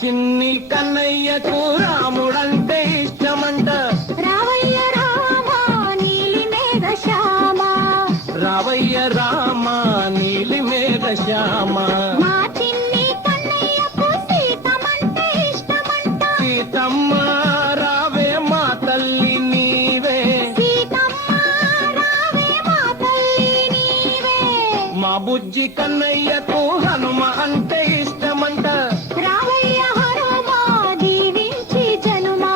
చిన్ని కన్నయ్యకు రాముడంటే ఇష్టమంట. రావయ్య రామా నీలి మేఘ శ్యామ, రావయ్య రామ నీలి మేఘ శ్యామ. మా చిన్ని కన్నయ్యకు సీతమంటే ఇష్టమంట. సీతమ్మ రావే మా తల్లి నీవే, సీతమ్మ రావే మా తల్లి నీవే. మా బుజ్జి కన్నయ్యకు హనుమ అంటే ఇష్టమంట. రావయ్య హనుమా దీవించి జనుమా,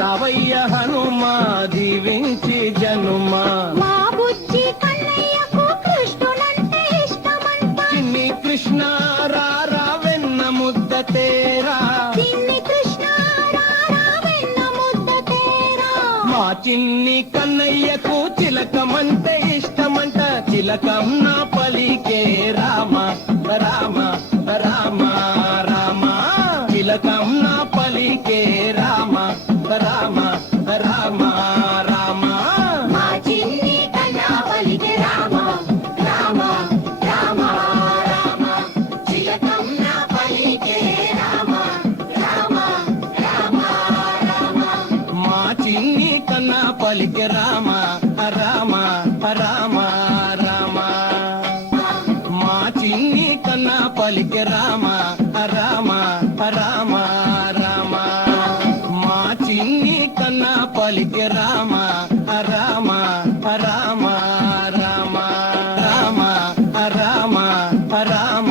రావయ్య హనుమ దీవించి జనుమా. మా బుజ్జి కన్నయ్యకు కృష్ణునంటే ఇష్టమంట. చిన్ని కృష్ణ రావెన్న ముద్ద తేరా, చిన్ని కృష్ణ రావెన్న ముద్ద తేరా. మా చిన్ని కన్నయ్యకు చిలకమంటే ఇష్టమంట. చిలకం నా పలికే రామ రామ రామ రామ, చిలకం నా పలికే రామ రామ రామ రామ. మా చిన్ని కన్నా పలికే రామ రామ రామ రామ, చిలకం నా పలికే రామ రామ రామ రామ. మా చిన్ని కన్నా పలికే రామ రామ రామ రామ. మా చిన్ని కన్నా పలికే రామ రామ రామ రామ. మా చిన్ని కన్నా పలికే రామ రామ రామ రామ రామ రామ రామ.